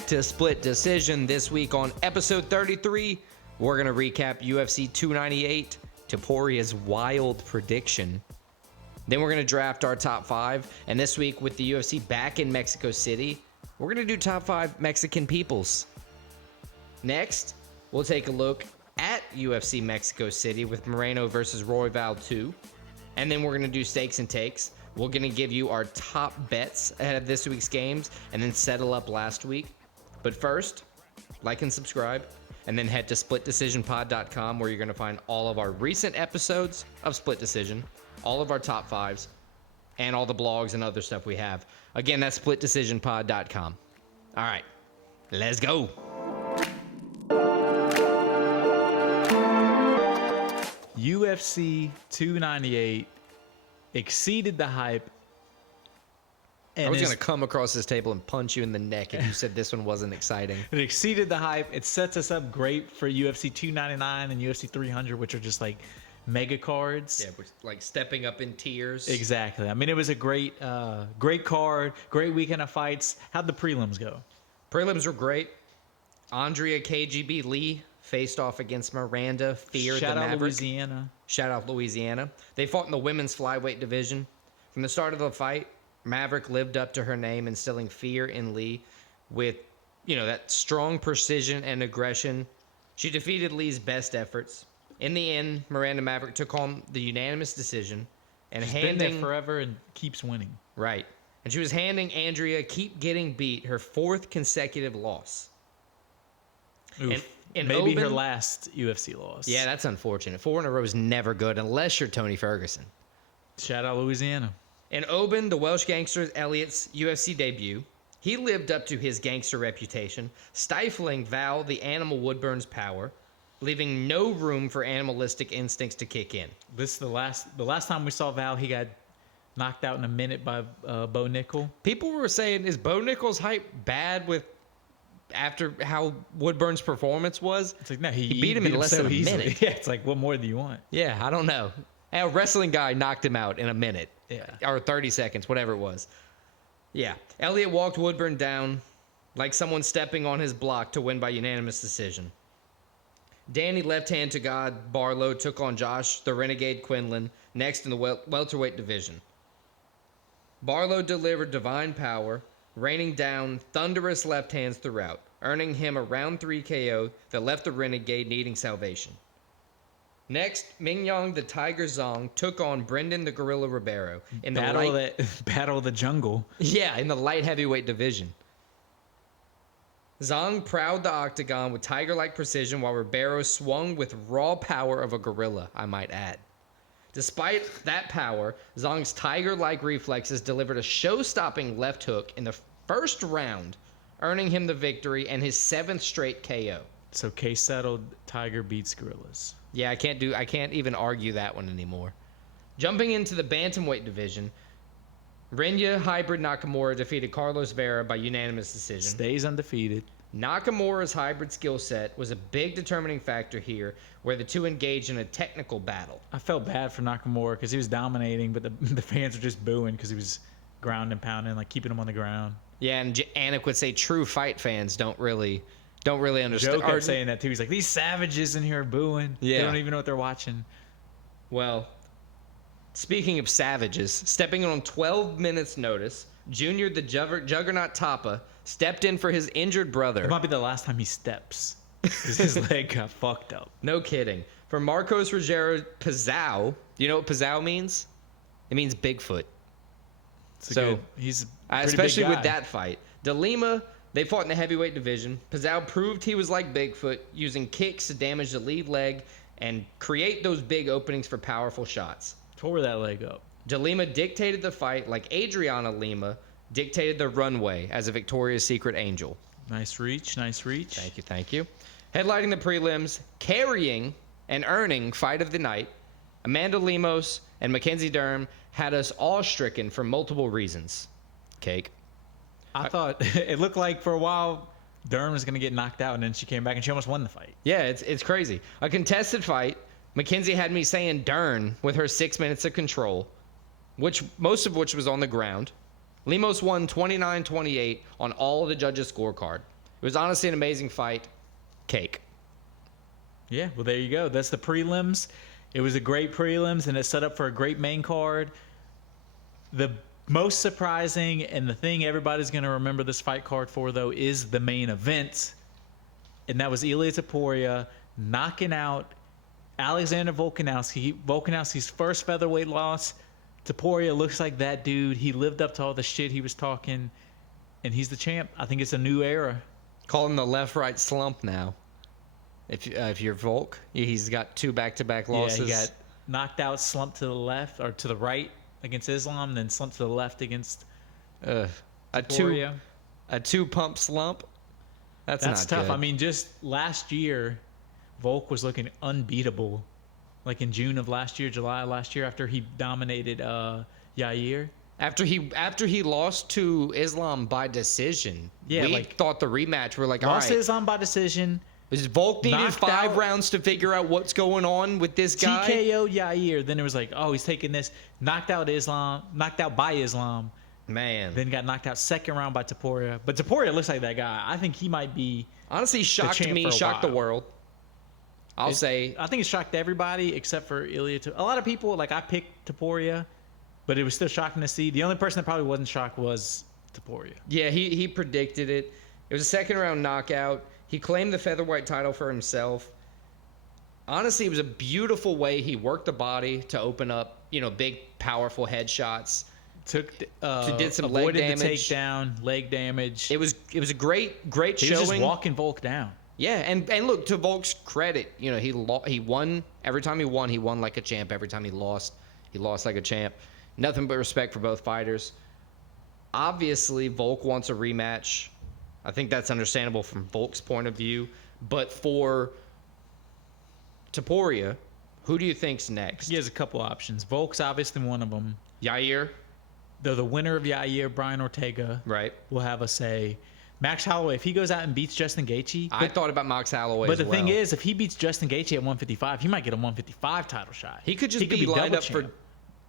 back to Split Decision. This week on episode 33, we're going to recap UFC 298, Topuria's wild prediction. Then we're going to draft our top 5. And this week with the UFC back in Mexico City, we're going to do top 5 Mexican peoples. Next, we'll take a look at UFC Mexico City with Moreno versus Royval 2. And then we're going to do stakes and takes. We're going to give you our top bets ahead of this week's games and then settle up last week. But first, like and subscribe, and then head to splitdecisionpod.com where you're going to find all of our recent episodes of Split Decision, all of our top 5s, and all the blogs and other stuff we have. Again, that's splitdecisionpod.com. All right, let's go. UFC 298 exceeded the hype. I was going to come across this table and punch you in the neck if you said this one wasn't exciting. It exceeded the hype. It sets us up great for UFC 299 and UFC 300, which are just like mega cards. Yeah, like stepping up in tiers. Exactly. I mean, it was a great card, great weekend of fights. How'd the prelims go? Prelims were great. Andrea KGB Lee faced off against Miranda Fear the Maverick. Shout out Louisiana. They fought in the women's flyweight division. From the start of the fight, Maverick lived up to her name, instilling fear in Lee with, that strong precision and aggression. She defeated Lee's best efforts. In the end, Miranda Maverick took home the unanimous decision. And She's been there forever and keeps winning. Right. And she was handing Andrea Keep Getting Beat her 4th consecutive loss. Oof. And maybe her last UFC loss. Yeah, that's unfortunate. 4 in a row is never good unless you're Tony Ferguson. Shout out Louisiana. In Oban, the Welsh gangster Elliott's UFC debut, he lived up to his gangster reputation, stifling Val the Animal Woodburn's power, leaving no room for animalistic instincts to kick in. This is the last time we saw Val, he got knocked out in a minute by Bo Nickel. People were saying, is Bo Nickel's hype bad after how Woodburn's performance was? It's like, no, he beat him in less than a minute. Yeah, it's like, what more do you want? Yeah, I don't know. A wrestling guy knocked him out in a minute. Yeah. Or 30 seconds, whatever it was. Yeah. Elliott walked Woodburn down like someone stepping on his block to win by unanimous decision. Danny Left Hand to God Barlow took on Josh the Renegade Quinlan next in the welterweight division. Barlow delivered divine power, raining down thunderous left hands throughout, earning him a round 3 KO that left the Renegade needing salvation. Next, Mingyang the Tiger Zong took on Brendan the Gorilla Ribeiro in the Battle of the Jungle. Yeah, in the light heavyweight division. Zong prowled the octagon with tiger-like precision while Ribeiro swung with raw power of a gorilla, I might add. Despite that power, Zong's tiger-like reflexes delivered a show-stopping left hook in the first round, earning him the victory and his 7th straight KO. So case settled, Tiger beats gorillas. Yeah, I can't even argue that one anymore. Jumping into the bantamweight division, Renya Hybrid Nakamura defeated Carlos Vera by unanimous decision. Stays undefeated. Nakamura's hybrid skill set was a big determining factor here, where the two engaged in a technical battle. I felt bad for Nakamura because he was dominating, but the fans were just booing because he was ground and pounding, like keeping him on the ground. Yeah, and Anik would say true fight fans don't really understand. Joe kept saying that too. He's like, these savages in here are booing. Yeah. They don't even know what they're watching. Well, speaking of savages, stepping in on 12 minutes notice, Junior the Juggernaut Tapa stepped in for his injured brother. It might be the last time he steps because his leg got fucked up. No kidding. For Marcos Rogero Pizao, you know what Pizao means? It means Bigfoot. He's especially with that fight. De Lima, they fought in the heavyweight division. Pizao proved he was like Bigfoot, using kicks to damage the lead leg and create those big openings for powerful shots. Tore that leg up. De Lima dictated the fight like Adriana Lima dictated the runway as a Victoria's Secret angel. Nice reach. Thank you. Headlining the prelims, carrying and earning fight of the night, Amanda Lemos and Mackenzie Dern had us all stricken for multiple reasons. Cake. I thought it looked like for a while Dern was going to get knocked out, and then she came back and she almost won the fight. Yeah, it's crazy. A contested fight. Mackenzie had me saying Dern with her 6 minutes of control, most of which was on the ground. Lemos won 29-28 on all of the judges' scorecard. It was honestly an amazing fight. Cake. Yeah, well, there you go. That's the prelims. It was a great prelims, and it set up for a great main card. The most surprising and the thing everybody's going to remember this fight card for, though, is the main event. And that was Ilia Topuria knocking out Alexander Volkanovski. Volkanovski's first featherweight loss. Topuria looks like that dude. He lived up to all the shit he was talking, and he's the champ. I think it's a new era. Call him the left-right slump now. If you're Volk, he's got 2 back-to-back losses. Yeah, he got knocked out, slumped to the left or to the right against Islam, then slumped to the left against a two pump slump. That's not tough. good. I mean, just last year, Volk was looking unbeatable. Like in June of last year, July of last year, after he dominated Yair. After he lost to Islam by decision, Yeah, we like, thought the rematch. We're like, all lost right, to Islam by decision. Volk needed knocked 5 out- rounds to figure out what's going on with this guy. TKO Yair. Then it was like, oh, he's taking this. Knocked out by Islam. Man, Then got knocked out second round by Topuria. But Topuria looks like that guy. I think he might be. honestly, shocked champ me, for a shocked the while. world. I'll say, I think it shocked everybody except for Ilia. A lot of people, like I picked Topuria, but it was still shocking to see. The only person that probably wasn't shocked was Topuria. yeah, he predicted it. It was a second round knockout. He claimed the featherweight title for himself. Honestly, it was a beautiful way he worked the body to open up, big, powerful headshots. Did some leg avoided the damage. takedown, leg damage. It was a great He showing. was just walking Volk down. Yeah, and look, to Volk's credit, he won every time he won like a champ. Every time he lost like a champ. Nothing but respect for both fighters. Obviously, Volk wants a rematch. I think that's understandable from Volk's point of view. But for Topuria, who do you think's next? He has a couple options. Volk's obviously one of them. Yair, Though the winner of Yair, Brian Ortega, right? will have a say. Max Holloway, if he goes out and beats Justin Gaethje, I thought about Max Holloway. but as the well. thing is, if he beats Justin Gaethje at 155, he might get a 155 title shot. he could just be lined double up for champ.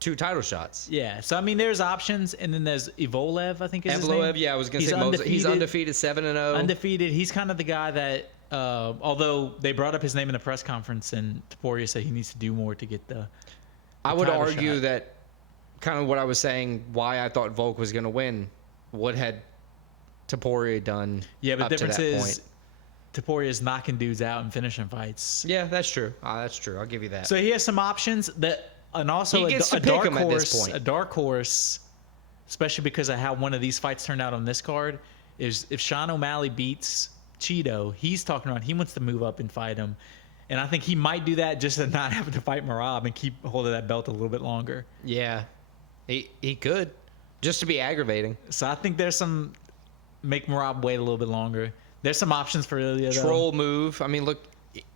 2 title shots. Yeah, so I mean, there's options, and then there's Ivolev, I think is his name. Evloev, yeah, I was gonna say he's undefeated 7-0. Undefeated. He's kind of the guy that, although they brought up his name in the press conference, and Topuria said he needs to do more to get the. I would title argue shot. that kind of what I was saying, why I thought Volk was going to win. What had Topuria done Yeah, but up the to difference that is point? Topuria knocking dudes out and finishing fights. Yeah, that's true. That's true. I'll give you that. So he has some options and also He gets to a pick dark 'em at this horse. point. A dark horse, especially because of how one of these fights turned out on this card, is if Sean O'Malley beats Cheeto, he's talking about he wants to move up and fight him. And I think he might do that just to not have to fight Merab and keep hold of that belt a little bit longer. Yeah, he could, just to be aggravating. So I think there's some make Merab wait a little bit longer. There's some options for Ilya, though. Troll move. I mean, look,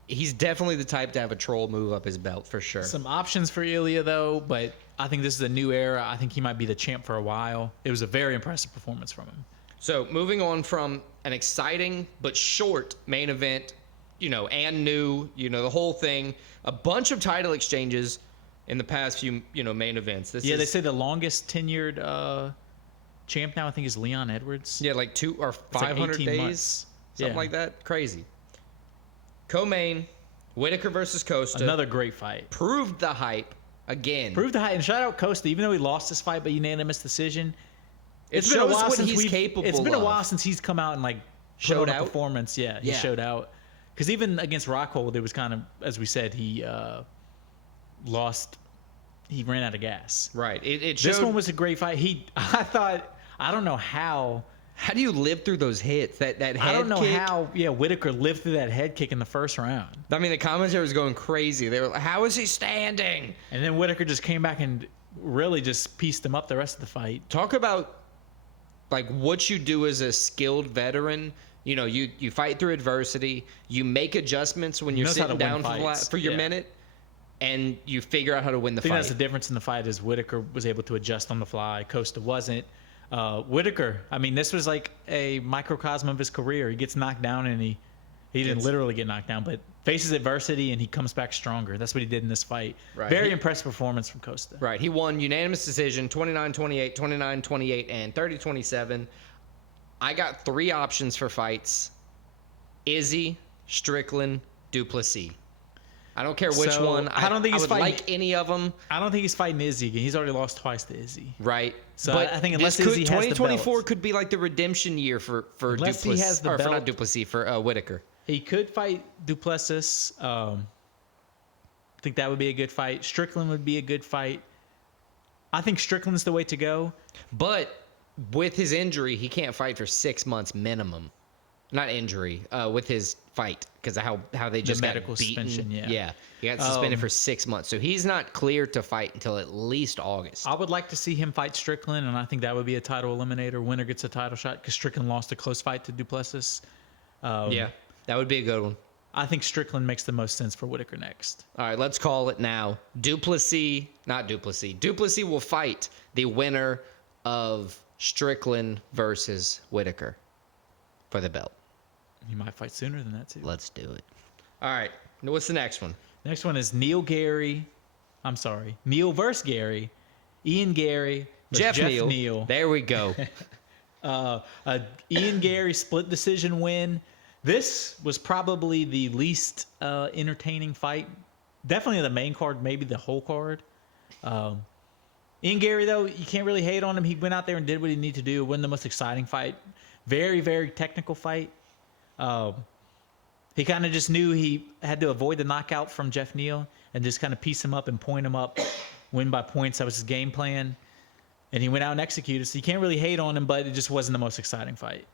he's definitely the type to have a troll move up his belt for sure. Some options for Ilya, though, but I think this is a new era. I think he might be the champ for a while. It was a very impressive performance from him. So moving on from an exciting but short main event, and new, the whole thing, a bunch of title exchanges in the past few, main events. They say the longest tenured champ now, I think, is Leon Edwards. Yeah, like 2 or like 500 18 days, months. something Yeah. like that. Crazy. Co-main, Whitaker versus Costa. Another great fight. Proved the hype again. Proved the height. And shout out Costa, even though he lost this fight by unanimous decision. It It's been a shows while what since he's capable It's been a of. while since he's come out and like Showed put on a out? performance. Yeah, he Yeah. showed out. Because even against Rockhold, it was kind of, as we said, he lost. He ran out of gas. Right. It showed. This one was a great fight. I don't know how. How do you live through those hits? That head I don't know kick? how. Yeah, Whitaker lived through that head kick in the first round, I mean, the commentary was going crazy. They were like, "How is he standing?" and then Whitaker just came back and really just pieced him up the rest of the fight. Talk about like what you do as a skilled veteran. You fight through adversity. You make adjustments when you're knows how sitting to win down fights. for your Yeah. minute, and you figure out how to win the I think fight. that's the difference in the fight is Whitaker was able to adjust on the fly. Costa wasn't. Whitaker, I mean, this was like a microcosm of his career. He gets knocked down and he didn't literally get knocked down, but faces adversity and he comes back stronger. That's what he did in this fight. Right. Very impressive performance from Costa. Right. He won unanimous decision 29-28, 29-28, and 30-27. I got 3 options for fights Izzy, Strickland, Duplessis. I don't care which So, one. I don't think I he's would fighting- like any of them. I don't think he's fighting Izzy again. He's already lost twice to Izzy. Right. So but I think unless this Izzy has the 2024 belt. could be like the redemption year for Unless he Duplessis. has the or for not belt. Duplessis, for Whitaker. He could fight Duplessis. I think that would be a good fight. Strickland would be a good fight. I think Strickland's the way to go. But with his injury, he can't fight for 6 months minimum. Not injury, with his fight, because of how they just medical got beaten. suspension, yeah. Yeah, he got suspended for 6 months, so he's not cleared to fight until at least August. I would like to see him fight Strickland, and I think that would be a title eliminator. Winner gets a title shot because Strickland lost a close fight to Duplessis. Yeah, that would be a good one. I think Strickland makes the most sense for Whitaker next. All right, let's call it now. Duplessis will fight the winner of Strickland versus Whitaker for the belt. He might fight sooner than that, too. Let's do it. All right, what's the next one? Next one is Neil versus Gary. Ian Gary versus Jeff Neal. There we go. Ian Gary split decision win. This was probably the least entertaining fight. Definitely the main card, maybe the whole card. Ian Gary, though, you can't really hate on him. He went out there and did what he needed to do. It wasn't the most exciting fight. Very, very technical fight. He kind of just knew he had to avoid the knockout from Jeff Neal and just kind of piece him up and point him up, win by points. That was his game plan. And he went out and executed. So you can't really hate on him, but it just wasn't the most exciting fight.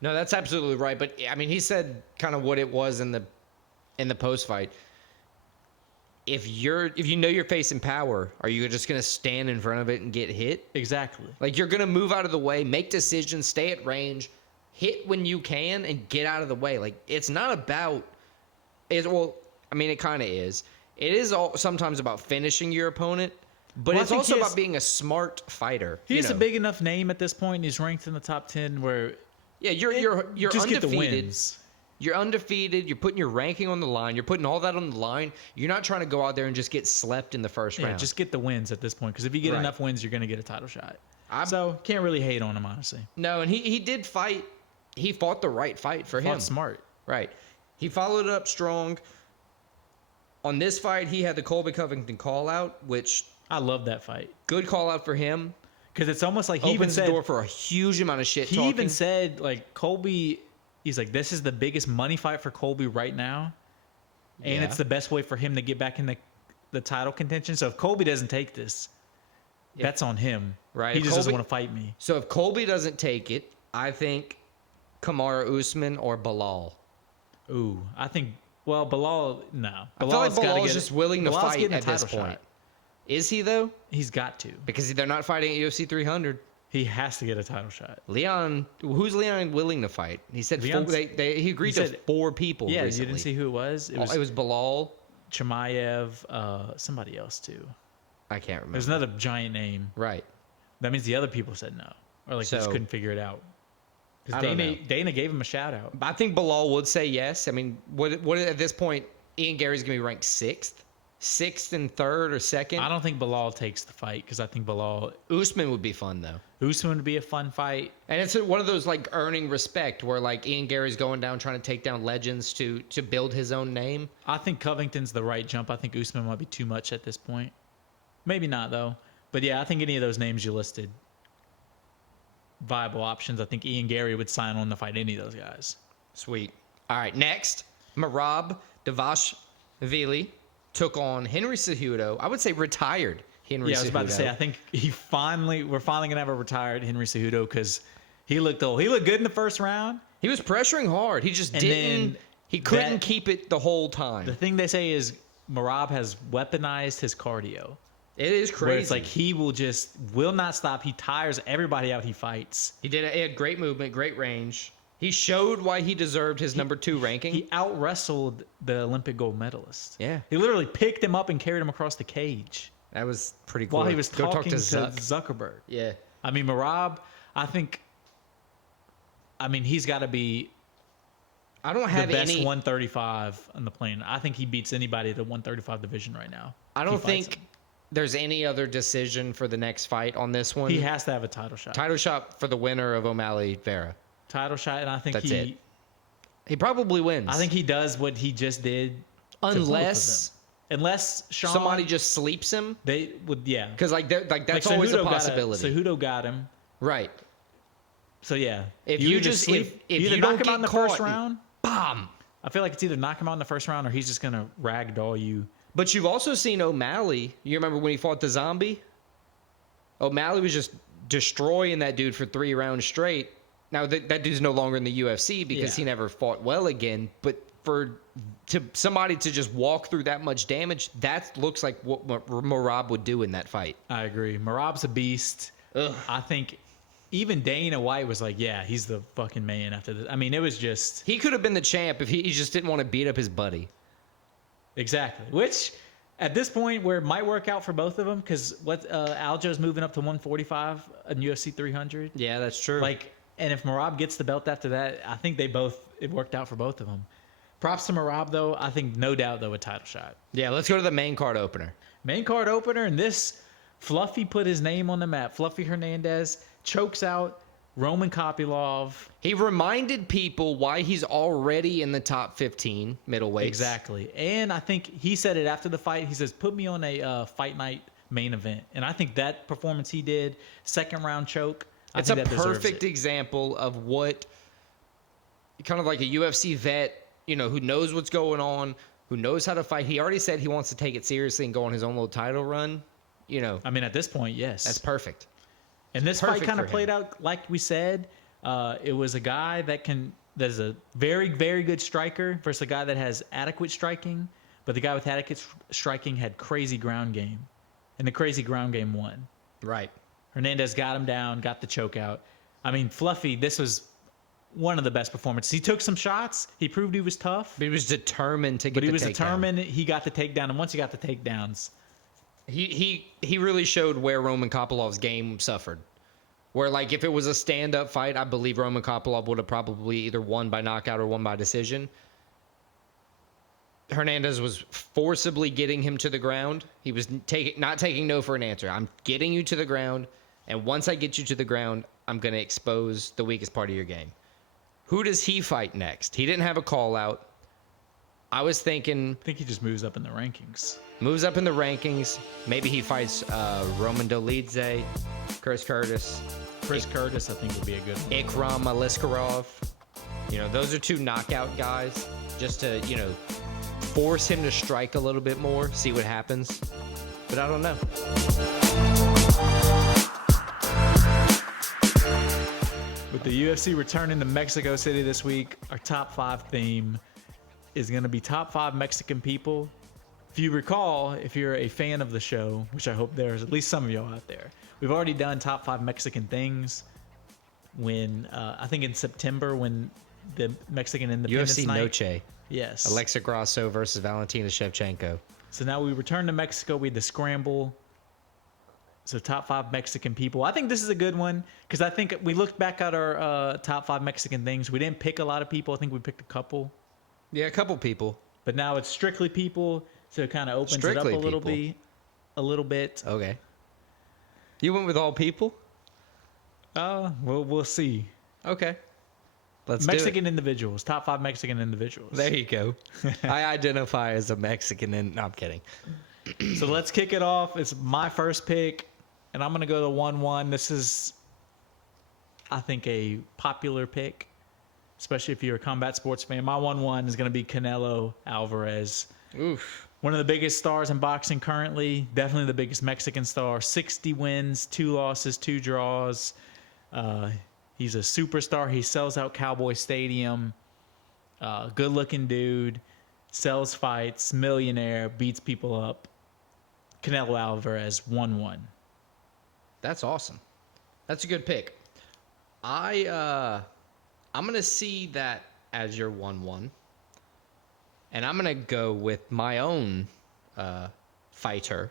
No, that's absolutely right. But I mean, he said kind of what it was in the post fight. If you know you're facing power, are you just gonna stand in front of it and get hit? Exactly. Like, you're gonna move out of the way, make decisions, stay at range, hit when you can, and get out of the way. Like, it's not about it. Well, I mean, it kind of is. It is sometimes about finishing your opponent, but Well, it's I think also he has- about being a smart fighter. He's a big enough name at this point. He's ranked in the top 10 where Yeah, you're just get the undefeated. wins. You're undefeated. You're putting your ranking on the line. You're putting all that on the line. You're not trying to go out there and just get slept in the first Yeah, round. just get the wins at this point. Because if you get Right. enough wins, you're going to get a title shot. I'm- So can't really hate on him, honestly. No, and he did fight. He fought the right fight for him. Fought smart. Right. He followed it up strong. On this fight, he had the Colby Covington call out, which I love that fight. good call out for him. Because it's almost like he even Opens the said, door for a huge amount of shit he talking. even said, like, Colby, he's like, this is the biggest money fight for Colby right now. And Yeah. it's the best way for him to get back in the title contention. So if Colby doesn't take this, that's on him. Right. He If just doesn't Colby- want to fight me. So if Colby doesn't take it, I think Kamaru Usman or Bilal. Ooh, I think, well, Bilal, no. I feel like Bilal's gotta Bilal's get- just willing to Bilal's fight getting a at this title point. shot. Is he, though? He's got to. Because they're not fighting at UFC 300. He has to get a title shot. Leon, who's Leon willing to fight? He said Leon's- he agreed to said- 4 people. Yeah, recently. you didn't see who it was? It was Bilal. Chimaev, somebody else too. I can't remember. There's another giant name. Right. That means the other people said no, or like they just So- couldn't figure it out. I Because don't know. Dana gave him a shout out. I think Bilal would say yes. I mean, what at this point, Ian Gary's gonna be ranked sixth and third or second. I don't think Bilal takes the fight because I think Usman would be fun though, Usman would be a fun fight. and it's one of those like earning respect where like Ian Gary's going down trying to take down legends to build his own name. I think Covington's the right jump. I think Usman might be too much at this point. Maybe not though. But yeah, I think any of those names you listed, viable options. I think Ian Gary would sign on to fight any of those guys. Sweet. All right, next, Merab Dvalishvili took on Henry Cejudo. I would say retired Henry Cejudo. Yeah, I was about to say, I think we're finally gonna have a retired Henry Cejudo because he looked old. He looked good in the first round. He was pressuring hard. He just And didn't. then He couldn't that- keep it the whole time. The thing they say is Merab has weaponized his cardio. It is crazy. Where it's like he will not stop. He tires everybody out he fights. He had great movement, great range. He showed why he deserved his number 2 ranking. He out wrestled the Olympic gold medalist. Yeah. He literally picked him up and carried him across the cage That was pretty cool. while he was Go talking talk to to Zuck. Zuckerberg. Yeah. I mean, Merab, he's got to be I don't the have best any. 135 on the plane. I think he beats anybody at the 135 division right now. I He don't fights think him. there's any other decision for the next fight on this one. He has to have a title shot. Title shot for the winner of O'Malley Vera. Title shot, and I think That's it. He probably wins. I think he does what he just did. Unless Sean, somebody just sleeps him. They would, yeah. Because that's always a possibility. Cejudo got him. Right. So yeah, if you just if you don't knock him out in the first round, bomb. I feel like it's either knock him out in the first round or he's just gonna ragdoll you. But you've also seen O'Malley. You remember when he fought the zombie? O'Malley was just destroying that dude for 3 rounds straight. Now that dude's no longer in the UFC because he never fought well again. But to somebody to just walk through that much damage, that looks like what Merab would do in that fight. I agree. Merab's a beast. Ugh. I think even Dana White was like, yeah, he's the fucking man after this. I mean, it was just... He could have been the champ if he just didn't want to beat up his buddy. Exactly. Which, at this point, where it might work out for both of them, because Aljo's moving up to 145 in UFC 300. Yeah, that's true. And if Merab gets the belt after that, I think it worked out for both of them. Props to Merab, though. I think, no doubt, though, a title shot. Yeah, let's go to the main card opener. Main card opener, and this, Fluffy put his name on the map. Fluffy Hernandez chokes out Roman Kopylov. He reminded people why he's already in the top 15 middleweights. Exactly. And I think he said it after the fight. He says, put me on a fight night main event. And I think that performance he did, second round choke, it's a perfect example of what kind of like a UFC vet, who knows what's going on, who knows how to fight. He already said he wants to take it seriously and go on his own little title run. I mean, at this point, yes. That's perfect. And this fight kind of played out like we said. It was a guy that's a very, very good striker versus a guy that has adequate striking. But the guy with adequate striking had crazy ground game. And the crazy ground game won. Right. Hernandez got him down, got the choke out. I mean, Fluffy, this was one of the best performances. He took some shots. He proved he was tough. But he was determined to get the takedown. But he was determined. He got the takedown. And once he got the takedowns... He really showed where Roman Kopylov's game suffered. Where, if it was a stand-up fight, I believe Roman Kopylov would have probably either won by knockout or won by decision. Hernandez was forcibly getting him to the ground. He was not taking no for an answer. I'm getting you to the ground, and once I get you to the ground, I'm going to expose the weakest part of your game. Who does he fight next? He didn't have a call-out. I was thinking... I think he just moves up in the rankings. Moves up in the rankings. Maybe he fights Roman Dolidze, Chris Curtis. Chris Curtis, I think, would be a good one. Ikram Aliskerov. Those are 2 knockout guys. Just to, force him to strike a little bit more, see what happens. But I don't know. With the UFC returning to Mexico City this week, our top 5 theme is going to be top 5 Mexican people. If you recall, if you're a fan of the show, which I hope there's at least some of y'all out there, we've already done top 5 Mexican things when, I think in September, when the Mexican Independence UFC Night. Noche. Yes. Alexa Grasso versus Valentina Shevchenko. So now we return to Mexico. We had the scramble. So top 5 Mexican people. I think this is a good one because I think we looked back at our top 5 Mexican things. We didn't pick a lot of people. I think we picked a couple. Yeah, a couple people. But now it's strictly people, so it kind of opens it up a little bit. Okay. You went with all people? We'll see. Okay. Let's Mexican individuals. Top 5 Mexican individuals. There you go. I identify as a Mexican and no, I'm kidding. So let's kick it off. It's my first pick, and I'm going to go to 1-1. This is, I think, a popular pick, especially if you're a combat sports fan. My 1-1 is going to be Canelo Alvarez. Oof. One of the biggest stars in boxing currently. Definitely the biggest Mexican star. 60 wins, 2 losses, 2 draws. He's a superstar. He sells out Cowboy Stadium. Good-looking dude. Sells fights. Millionaire. Beats people up. Canelo Alvarez, 1-1. That's awesome. That's a good pick. I'm going to see that as your 1-1. And I'm going to go with my own fighter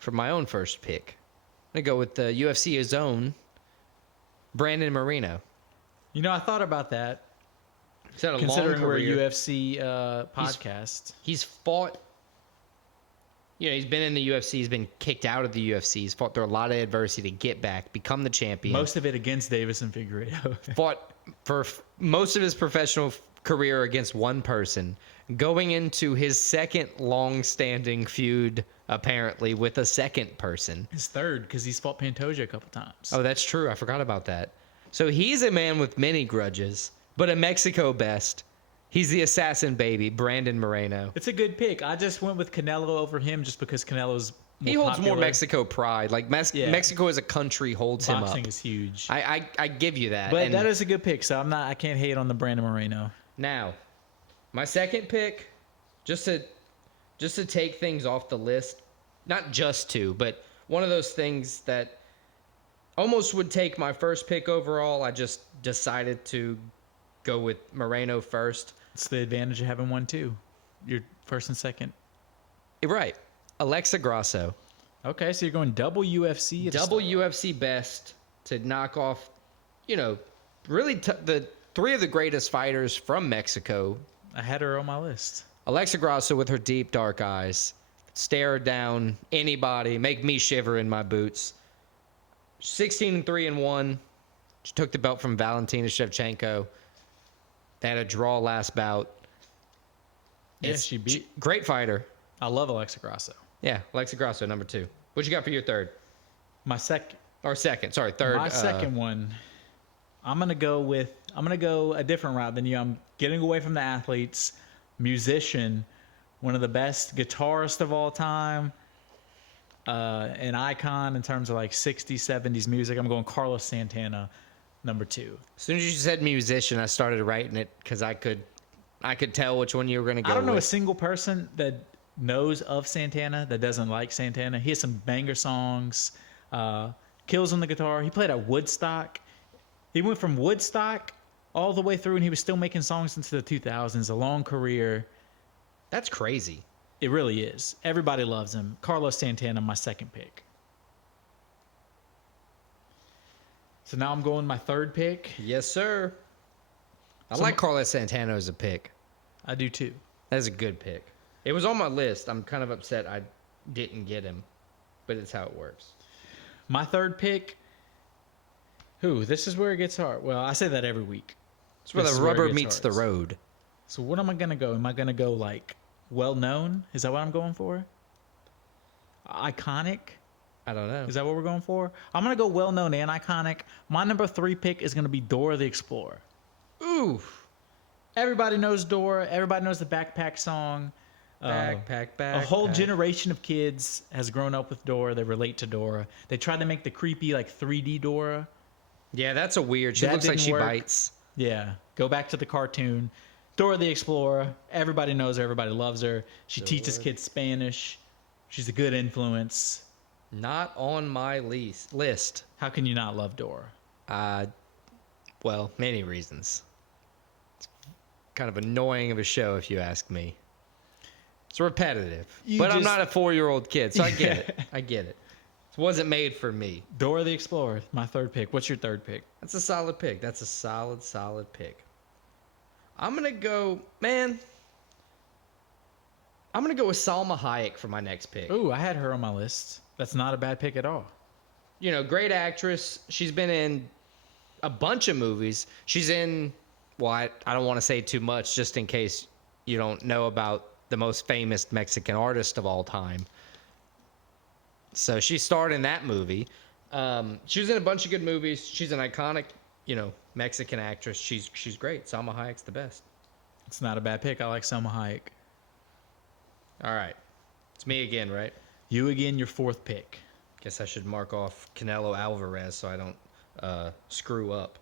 for my own first pick. I'm going to go with the UFC's own Brandon Moreno. I thought about that. He's had a considering long career. we're a UFC podcast. He's fought... he's been in the UFC. He's been kicked out of the UFC. He's fought through a lot of adversity to get back, become the champion. Most of it against Davis and Figueiredo. Fought for most of his professional career against one person, going into his second long-standing feud, apparently, with a second person. His third, because he's fought Pantoja a couple times. Oh, that's true. I forgot about that. So he's a man with many grudges, but a Mexico best. He's the assassin baby, Brandon Moreno. It's a good pick. I just went with Canelo over him just because Canelo's He holds popular. more Mexico pride. Like Yeah. Mexico as a country holds him up. Boxing is huge. I give you that. But And that is a good pick, so I can't hate on the Brandon Moreno. now, my second pick, just to take things off the list, not just to, but one of those things that almost would take my first pick overall. I just decided to go with Moreno first. It's the advantage of having one, too. Your first and second. You're right. Alexa Grasso. Okay, so you're going double UFC. at the Double start. UFC best to knock off, really the three of the greatest fighters from Mexico. I had her on my list. Alexa Grasso with her deep, dark eyes. Stare down anybody, make me shiver in my boots. 16-3-1. She took the belt from Valentina Shevchenko. They had a draw last bout. Yeah, she beat. Great fighter. I love Alexa Grasso. Yeah, Alexa Grasso, number 2. What you got for your third? My second. Or second, sorry, third. My second one. I'm gonna go a different route than you. I'm getting away from the athletes. Musician, one of the best guitarists of all time. An icon in terms of like 60s, 70s music. I'm going Carlos Santana, number 2. As soon as you said musician, I started writing it because I could tell which one you were going to go I don't know a with. single person that knows of Santana that doesn't like Santana. He has some banger songs, kills on the guitar. He played at Woodstock. He went from Woodstock all the way through, and he was still making songs into the 2000s. A long career. That's crazy. It really is. Everybody loves him. Carlos Santana, my second pick. So now I'm going my third pick. Yes, sir. I like Carlos Santana as a pick. I do too. That's a good pick. It was on my list. I'm kind of upset I didn't get him, but it's how it works. My third pick. This is where it gets hard. Well, I say that every week. It's where This the is where it rubber gets meets hard. the road. So what am I going to go? Am I going to go like well-known? Is that what I'm going for? Iconic? I don't know. Is that what we're going for? I'm going to go well-known and iconic. My number 3 pick is going to be Dora the Explorer. Ooh. Everybody knows Dora. Everybody knows the Backpack song. Backpack. A whole generation of kids has grown up with Dora. They relate to Dora. They tried to make the creepy like 3D Dora. Yeah, that's a weird. She That looks like didn't she work. bites. Yeah. Go back to the cartoon. Dora the Explorer. Everybody knows her. Everybody loves her. She teaches kids Spanish. She's a good influence. Not on my list. How can you not love Dora? Well, many reasons. It's kind of annoying of a show, if you ask me. It's repetitive. But I'm not a 4-year-old kid, so I get it. I get it. It wasn't made for me. Dora the Explorer, my third pick. What's your third pick? That's a solid pick. That's a solid pick. I'm going to go, man. I'm going to go with Salma Hayek for my next pick. Ooh, I had her on my list. That's not a bad pick at all. Great actress. She's been in a bunch of movies. She's in, well, I don't want to say too much just in case you don't know about the most famous Mexican artist of all time. So she starred in that movie. She was in a bunch of good movies. She's an iconic, Mexican actress. She's great. Salma Hayek's the best. It's not a bad pick. I like Selma Hayek. All right. It's me again, right? You again, your fourth pick. Guess I should mark off Canelo Alvarez so I don't screw up.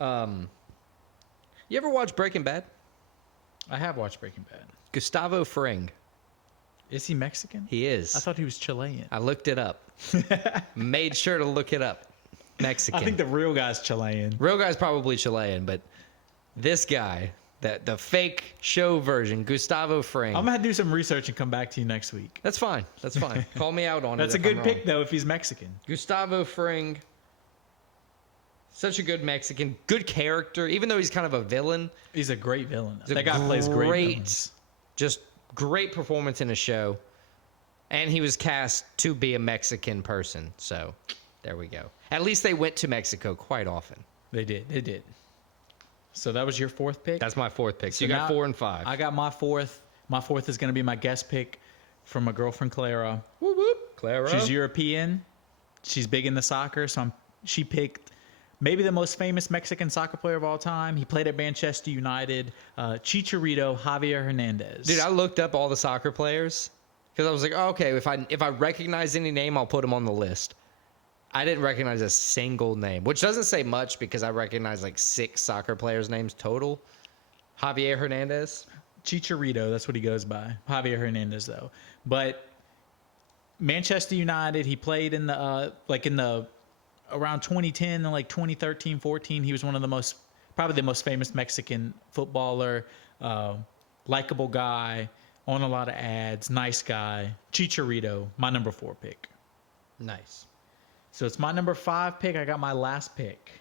You ever watch Breaking Bad? I have watched Breaking Bad. Gustavo Fring. Is he Mexican? He is. I thought he was Chilean. I looked it up. Made sure to look it up. Mexican. I think the real guy's Chilean. Real guy's probably Chilean, but this guy, the fake show version, Gustavo Fring. I'm gonna have to do some research and come back to you next week. That's fine. That's fine. Call me out on That's it. a good pick though if he's Mexican. Gustavo Fring. Such a good Mexican. Good character. Even though he's kind of a villain. He's a great villain. He's a That guy plays great villains. Just great performance in a show. And he was cast to be a Mexican person. So there we go. At least they went to Mexico quite often. They did. So that was your fourth pick? That's my fourth pick. So So you got now 4 and 5. I got my fourth. My fourth is going to be my guest pick from my girlfriend, Clara. Whoop, whoop. Clara. She's European. She's big into soccer, so she picked maybe the most famous Mexican soccer player of all time. He played at Manchester United, Chicharito Javier Hernandez. Dude, I looked up all the soccer players because I was like, oh, okay, if I recognize any name, I'll put them on the list. I didn't recognize a single name, which doesn't say much because I recognize like 6 soccer players' names total. Javier Hernandez. Chicharito, that's what he goes by. Javier Hernandez, though. But Manchester United, he played in the around 2010 and like 2013, 14. He was one of probably the most famous Mexican footballer, likable guy, on a lot of ads, nice guy. Chicharito, my number 4 pick. Nice. So it's my number 5 pick. I got my last pick.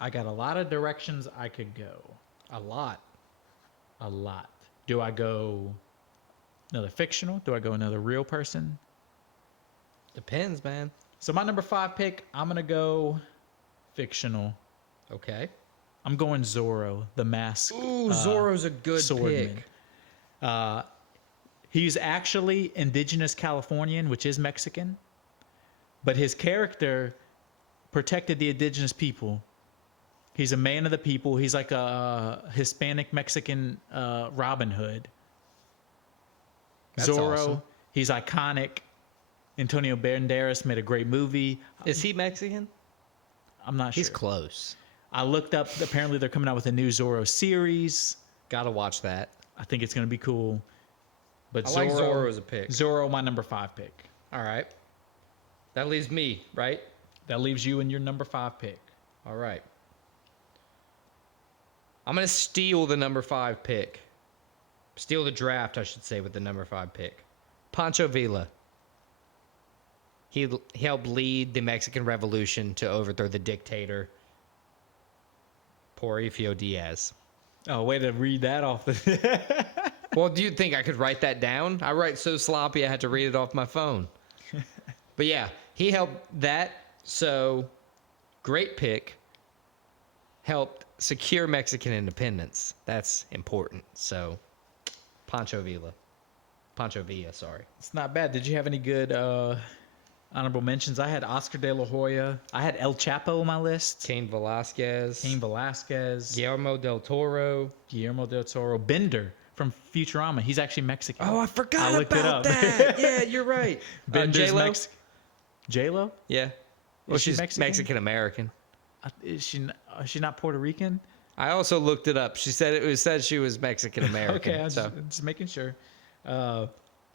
I got a lot of directions I could go. A lot. Do I go another fictional? Do I go another real person? Depends, man. So my number 5 pick, I'm going to go fictional. Okay. I'm going Zorro, the mask. Ooh, Zorro's a good swordman. pick. He's actually indigenous Californian, which is Mexican. But his character protected the indigenous people. He's a man of the people. He's like a Hispanic Mexican Robin Hood. That's Zorro, awesome. he's iconic. Antonio Banderas made a great movie. Is he Mexican? I'm not sure. He's close. I looked up. Apparently, they're coming out with a new Zorro series. Gotta watch that. I think it's going to be cool. But I like Zorro as a pick. Zorro, my number 5 pick. All right. That leaves me, right? That leaves you in your number 5 pick. All right. I'm going to steal the number 5 pick. Steal the draft, I should say, with the number 5 pick. Pancho Villa. He helped lead the Mexican Revolution to overthrow the dictator, Porfirio Diaz. Oh, way to read that off the... Well, do you think I could write that down? I write so sloppy I had to read it off my phone. But yeah, he helped that. So, great pick. Helped secure Mexican independence. That's important. So, Pancho Villa, sorry. It's not bad. Did you have any good honorable mentions? I had Oscar de la Hoya. I had El Chapo on my list. Cain Velasquez. Guillermo del Toro. Bender from Futurama. He's actually Mexican. Oh, I forgot looked it about up. that. Yeah, you're right. Bender's J-Lo? J-Lo? Yeah. Well, Is she she's Mexican? Mexican-American. Is she not Puerto Rican? I also looked it up. She said it said she was Mexican-American. Okay, I'm so. just making sure. Frida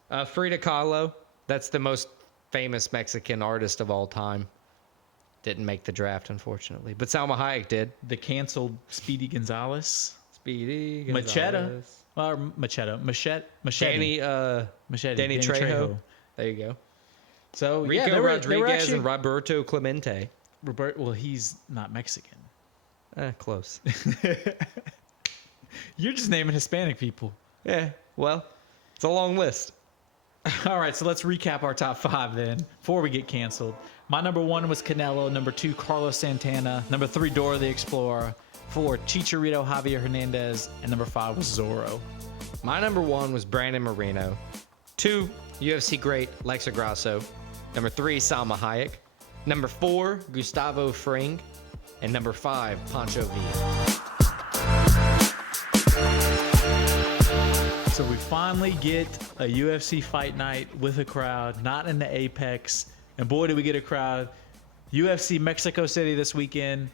Kahlo. That's the most famous Mexican artist of all time. Didn't make the draft, unfortunately. But Salma Hayek did. The canceled Speedy Gonzalez. Speedy Machete. Machete. Danny Trejo. There you go. So Rico yeah, Rodriguez and Roberto Clemente. Well, he's not Mexican. Close. You're just naming Hispanic people. Yeah, well, it's a long list. All right, so let's recap our top 5 then before we get canceled. My number 1 was Canelo. Number 2, Carlos Santana. Number 3, Dora the Explorer. 4, Chicharito Javier Hernandez. And number 5 was Zorro. My number 1 was Brandon Moreno. 2, UFC great Lexa Grasso. Number 3, Salma Hayek. Number 4, Gustavo Fring. And number 5, Pancho Villa. So we finally get a UFC fight night with a crowd, not in the Apex. And boy, do we get a crowd. UFC Mexico City this weekend.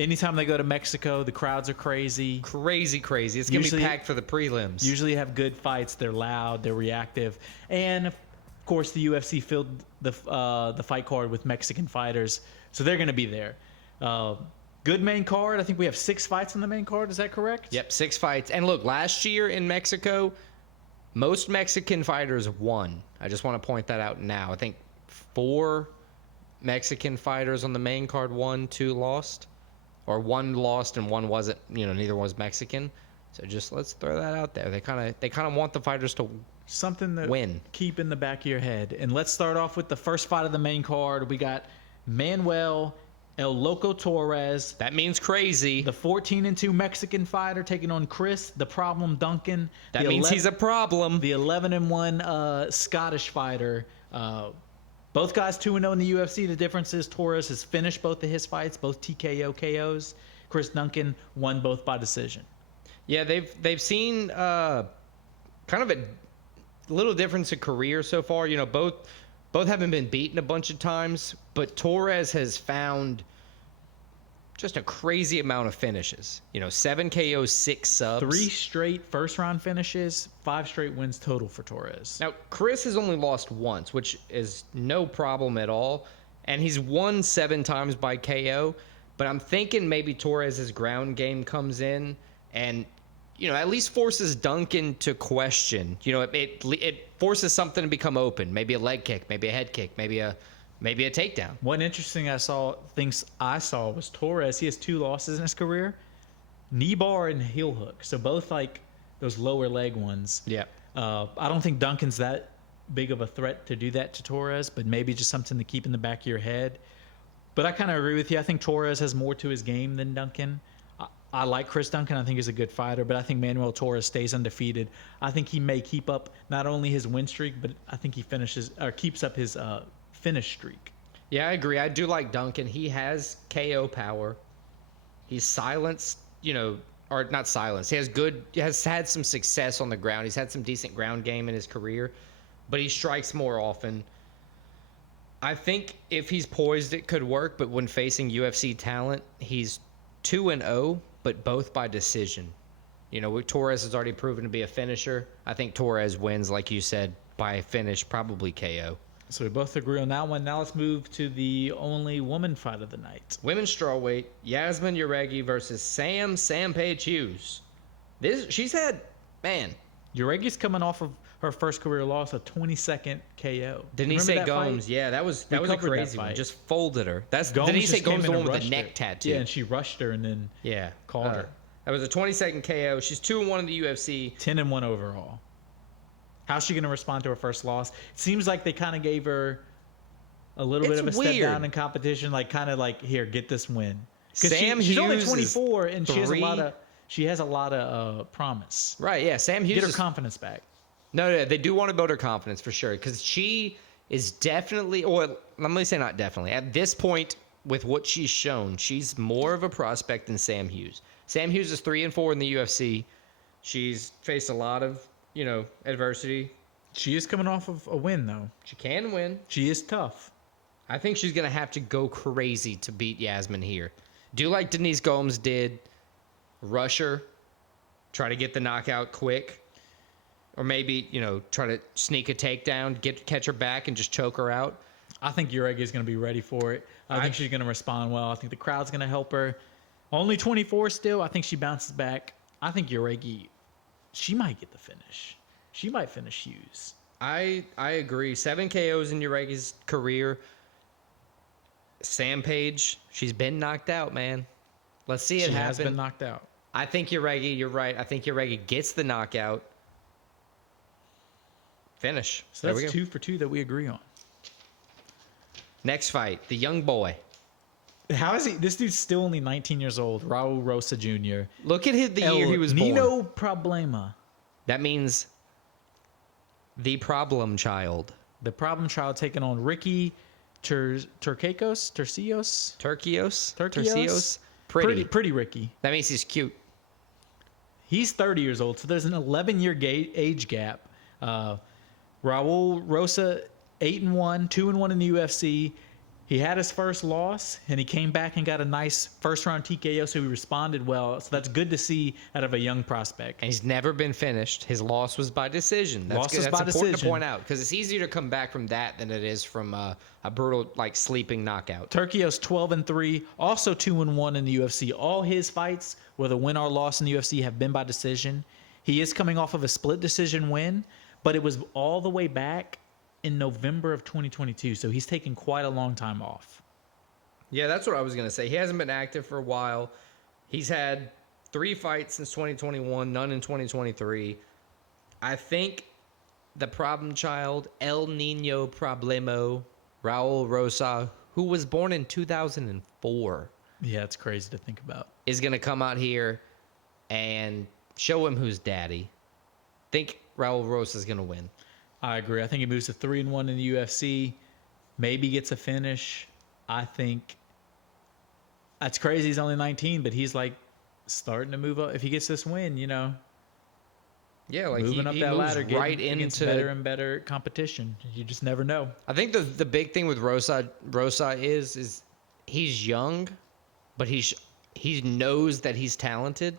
Anytime they go to Mexico, the crowds are crazy. Crazy. It's going to be Usually- packed for the prelims. Usually have good fights. They're loud. They're reactive. And, of course, the UFC filled the fight card with Mexican fighters. So they're going to be there. Good main card. I think we have 6 fights on the main card. Is that correct? Yep, 6 fights. And look, last year in Mexico, most Mexican fighters won. I just want to point that out now. I think 4 Mexican fighters on the main card won, 2 lost. Or 1 lost and 1 wasn't, neither one was Mexican. So just let's throw that out there. They kind of want the fighters to Something to win. keep in the back of your head. And let's start off with the first fight of the main card. We got Manuel El Loco Torres, That means crazy. the 14-2 Mexican fighter, taking on Chris, the problem Duncan. That means he's a problem. The 11-1 Scottish fighter. Both guys 2-0 in the UFC. The difference is Torres has finished both of his fights, both TKO KOs. Chris Duncan won both by decision. Yeah, they've seen kind of a little difference in career so far. You know, both haven't been beaten a bunch of times, but Torres has found just a crazy amount of finishes. You know, 7 KOs, 6 subs. 3 straight first-round finishes, 5 straight wins total for Torres. Now, Chris has only lost once, which is no problem at all, and he's won 7 times by KO, but I'm thinking maybe Torres' ground game comes in and, you know, at least forces Duncan to question. You know, it forces something to become open. Maybe a leg kick, maybe a head kick, maybe a takedown. One interesting things I saw was Torres. He has 2 losses in his career, knee bar and heel hook. So both like those lower leg ones. Yeah. I don't think Duncan's that big of a threat to do that to Torres, but maybe just something to keep in the back of your head. But I kind of agree with you. I think Torres has more to his game than Duncan. I like Chris Duncan. I think he's a good fighter, but I think Manuel Torres stays undefeated. I think he may keep up not only his win streak, but I think he keeps up his finish streak. Yeah, I agree. I do like Duncan. He has KO power. He's silenced, you know, or not silenced. He has had some success on the ground. He's had some decent ground game in his career, but he strikes more often. I think if he's poised, it could work, but when facing UFC talent, he's 2-0, but both by decision. You know, Torres has already proven to be a finisher. I think Torres wins, like you said, by finish, probably KO. So we both agree on that one. Now let's move to the only woman fight of the night. Women's strawweight, Yasmin Yaregi versus Sam Page Hughes. She's had, man. Yaregi's coming off of her first career loss, a 22nd KO. Denise Gomes, yeah, that was a crazy one. Just folded her. That's Denise Gomes, the one with the neck tattoo. Yeah, and she rushed her and then called her. That was a 22nd KO. She's 2-1 in the UFC. 10-1 overall. How's she going to respond to her first loss? It seems like they kind of gave her a little bit of a step down in competition, like kind of like, here, get this win. Because she's only 24 and she has a lot of promise. Right, yeah. Sam Hughes. Get her confidence back. No, they do want to build her confidence for sure, because she is definitely, or let me say not definitely, at this point with what she's shown, she's more of a prospect than Sam Hughes. Sam Hughes is 3-4 in the UFC. She's faced a lot of, you know, adversity. She is coming off of a win, though. She can win. She is tough. I think she's going to have to go crazy to beat Yasmin here. Do like Denise Gomes did. Rush her. Try to get the knockout quick. Or maybe, you know, try to sneak a takedown, catch her back, and just choke her out. I think Yaregi is going to be ready for it. I think she's going to respond well. I think the crowd's going to help her. Only 24 still. I think she bounces back. I think Yaregi, she might get the finish. She might finish Hughes. I agree. 7 KOs in Yaregi's career. Sam Page, she's been knocked out, man. Let's see it happen. She has been knocked out. I think Yaregi, you're right. I think Yaregi gets the knockout. Finish. So that's 2 for 2 that we agree on. Next fight, the young boy. How is he? This dude's still only 19 years old. Raul Rosa Jr. Look at the year he was born. Nino Problema. That means the problem child. The problem child taking on Ricky Turcios. Pretty Ricky. That means he's cute. He's 30 years old, so there's an 11-year age gap. Raul Rosa, 8-1, 2-1 in the UFC. He had his first loss, and he came back and got a nice first-round TKO, so he responded well. So that's good to see out of a young prospect. And he's never been finished. His loss was by decision. That's important to point out, because it's easier to come back from that than it is from a brutal, like, sleeping knockout. Turcios 12-3, also 2-1 in the UFC. All his fights, whether win or loss in the UFC, have been by decision. He is coming off of a split decision win, but it was all the way back in November of 2022, so he's taken quite a long time off. Yeah, that's what I was going to say. He hasn't been active for a while. He's had 3 fights since 2021, none in 2023. I think the problem child, El Nino Problemo, Raul Rosa who was born in 2004, Yeah, it's crazy to think about. is going to come out here and show him who's daddy. Think Raul Rosa is going to win. I agree. I think he moves to 3-1 in the UFC. Maybe gets a finish. I think that's crazy. He's only 19, but he's like starting to move up. If he gets this win, Yeah, like moving up he that moves ladder, right against into better and better competition. You just never know. I think the big thing with Rosa is he's young, but he knows that he's talented.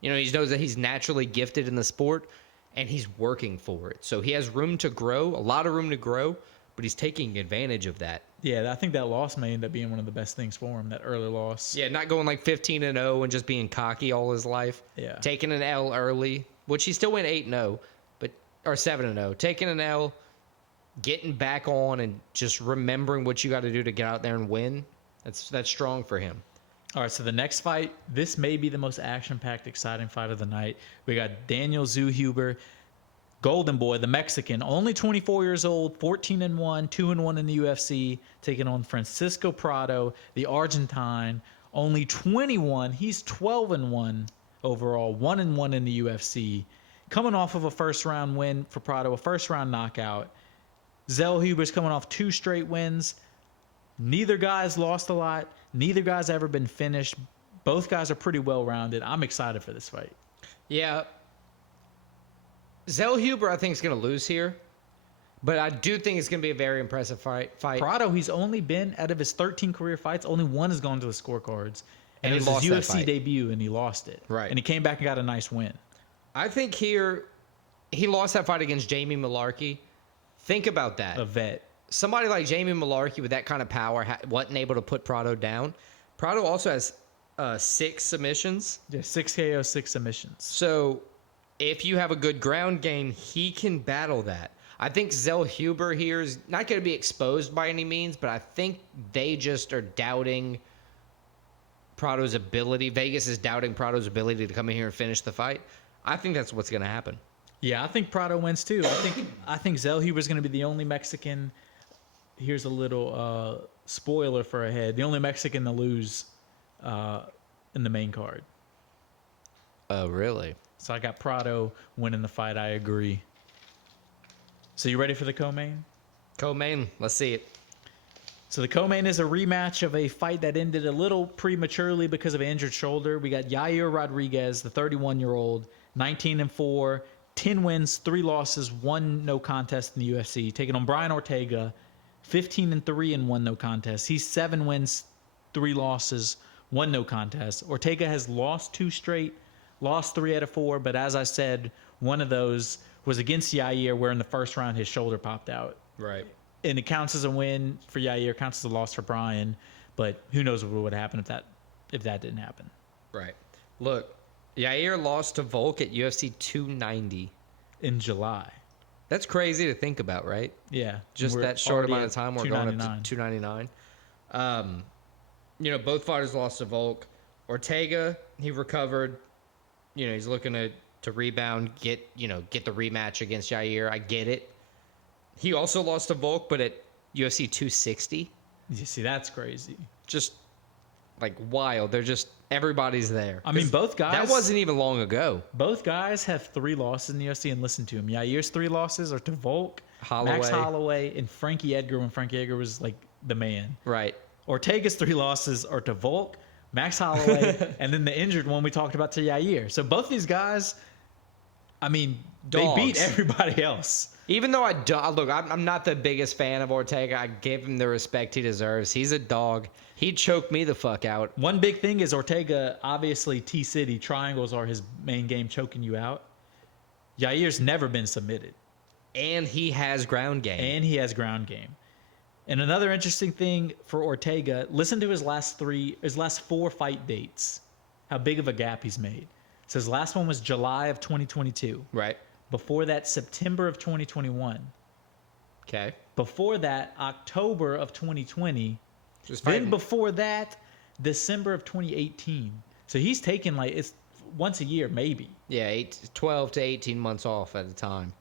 He knows that he's naturally gifted in the sport, and he's working for it. So he has room to grow, a lot of room to grow, but he's taking advantage of that. Yeah, I think that loss may end up being one of the best things for him, that early loss. Yeah, not going like 15-0 and just being cocky all his life. Yeah. Taking an L early, which he still went 8-0, or 7-0. Taking an L, getting back on, and just remembering what you got to do to get out there and win. That's strong for him. All right, so the next fight, this may be the most action-packed, exciting fight of the night. We got Daniel Zellhuber, Golden Boy, the Mexican, only 24 years old, 14-1, 2-1 in the UFC, taking on Francisco Prado, the Argentine, only 21. He's 12-1 overall, 1-1 in the UFC. Coming off of a first-round win for Prado, a first-round knockout. Zellhuber's coming off 2 straight wins. Neither guy's lost a lot. Neither guy's ever been finished. Both guys are pretty well-rounded. I'm excited for this fight. Yeah. Zellhuber, I think, is going to lose here. But I do think it's going to be a very impressive fight. Prado, he's only been, out of his 13 career fights, only one has gone to the scorecards. And he it was lost his that UFC fight. debut, and he lost it. Right. And he came back and got a nice win. I think here, he lost that fight against Jamie Malarkey. Think about that. A vet. Somebody like Jamie Malarkey with that kind of power wasn't able to put Prado down. Prado also has 6 submissions. Yeah, 6 KO, 6 submissions. So if you have a good ground game, he can battle that. I think Zellhuber here is not going to be exposed by any means, but I think they just are doubting Prado's ability. Vegas is doubting Prado's ability to come in here and finish the fight. I think that's what's going to happen. Yeah, I think Prado wins too. I think Zellhuber's going to be the only Mexican. Here's a little spoiler for ahead. The only Mexican to lose in the main card. Oh, really? So I got Prado winning the fight. I agree. So you ready for the co-main? Co-main, let's see it. So the co-main is a rematch of a fight that ended a little prematurely because of an injured shoulder. We got Yair Rodriguez, the 31-year-old, 19-4, 10 wins, 3 losses, 1 no contest in the UFC, taking on Brian Ortega, 15-3 and 1 no contest. He's 7 wins, 3 losses, 1 no contest. Ortega has lost 2 straight, lost 3 out of 4, but as I said, one of those was against Yair, where in the first round his shoulder popped out. Right. And it counts as a win for Yair, counts as a loss for Brian, but who knows what would happen if that didn't happen. Right. Look, Yair lost to Volk at UFC 290. In July. That's crazy to think about, right? Yeah. Just We're that short already amount at of time we're going up to 299. Both fighters lost to Volk. Ortega, he recovered. He's looking to rebound, get the rematch against Yair. I get it. He also lost to Volk, but at UFC 260. You see, that's crazy. Just like wild. Everybody's there. I mean, both guys. That wasn't even long ago. Both guys have 3 losses in the UFC, and listen to him. Yair's 3 losses are to Volk, Holloway. Max Holloway, and Frankie Edgar when Frankie Edgar was like the man. Right. Ortega's 3 losses are to Volk, Max Holloway, and then the injured one we talked about to Yair. So both these guys, I mean, Dogs. they beat everybody else. Even though I'm not the biggest fan of Ortega. I give him the respect he deserves. He's a dog. He choked me the fuck out. One big thing is Ortega, obviously T-City, triangles are his main game, choking you out. Yair's never been submitted. And he has ground game. And another interesting thing for Ortega, listen to his last 4 fight dates, how big of a gap he's made. So his last one was July of 2022. Right. Before that, September of 2021. Okay. Before that, October of 2020. Just Then fighting. before that, December of 2018. So he's taking it's once a year, maybe. Yeah, 12 to 18 months off at a time.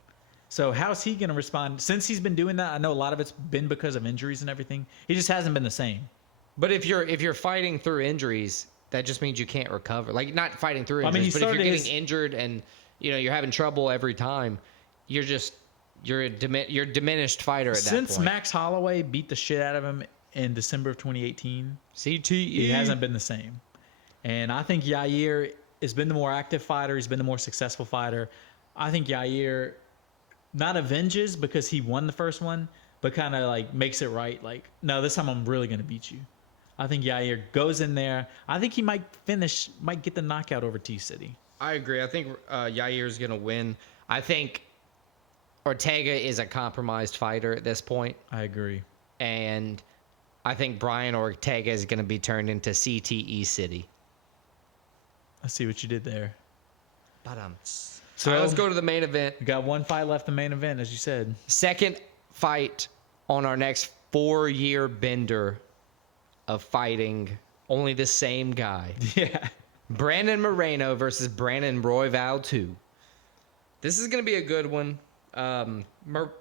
So how's he going to respond? Since he's been doing that, I know a lot of it's been because of injuries and everything. He just hasn't been the same. But if you're fighting through injuries, that just means you can't recover. Like not fighting through I mean, injuries, he but if you're started getting injured and you're having trouble every time, you're a diminished fighter at that point. Since Max Holloway beat the shit out of him in December of 2018, CTE. he hasn't been the same. And I think Yair has been the more active fighter. He's been the more successful fighter. I think Yair not avenges because he won the first one, but kind of like makes it right. Like, no, this time I'm really going to beat you. I think Yair goes in there. I think he might get the knockout over T-City. I agree. I think Yair is going to win. I think Ortega is a compromised fighter at this point. I agree. And I think Brian Ortega is going to be turned into CTE City. I see what you did there. So all right, let's go to the main event. We got one fight left, the main event, as you said. Second fight on our next 4-year bender of fighting only the same guy. Yeah. Brandon Moreno versus Brandon Royval 2. This is going to be a good one.